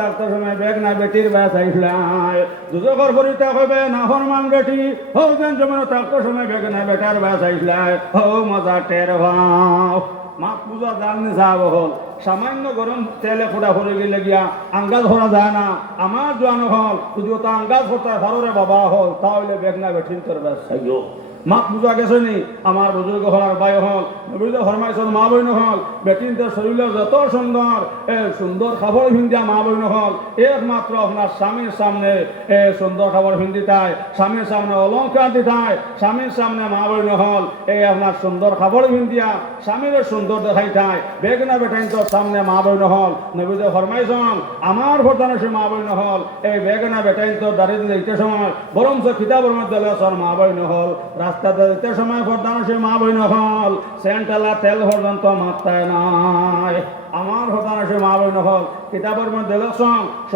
থাকতে সময় বেগ না বেটির ব্যাস আইসলাই দুজকর ফরিতে হবে না হরমান বেটি। হো যেন জমানো থাকতে সময় বেগ না বেটার ব্যাস আইসলাই হো মজা টের ভাও মাছ পূজা জাননি যাব হল। সামান্য গরম তেলে ফোটা ফরে গেলে গিয়া আঙ্গাজ ভরা যায় না। আমার জোয়ানো হল। যদি ওটা আঙ্গাজ ভরতে ভাররে বাবা হল, তাহলে বেগনা বেঠিন তোর ব্যাস মাক পূজা গেছে নি আমার বুজুর্গ হল আর বাই হল। বুঝলে ফরমাইছেন মা বইন হল। বেটিন তোর শরীর যত সুন্দর এ সুন্দর খাবার ভিন্দিয়া মা বইন হল। একমাত্র আপনার স্বামীর সামনে, এ সুন্দর খাবার ভিন্দি তাই। স্বামীর সামনে অলঙ্কার দিতাই স্বামীর সামনে মা বইন হল। এই আপনার সুন্দর খাবার ভিন্দিয়া স্বামীর সুন্দর দেখাই তাই। বেগনা বেটাইন তোর সামনে মা বইন হল। নবীদে ফরমাইছেন আমার ভোটানো সে মা বইন হল। এই বেগনা বেটাইন তোর দাঁড়িয়ে দিতে সময় বরঞ্চ কিতাবের মধ্যে মা বইন হল। রাস্তাতে দিতে সময় ভোটানো সে মা বই নহল সেন্টালা তেল পর্যন্ত মাত্রায় নাই। আমার হতানা সে মা বই নহল কিতাবের মধ্যে লেসন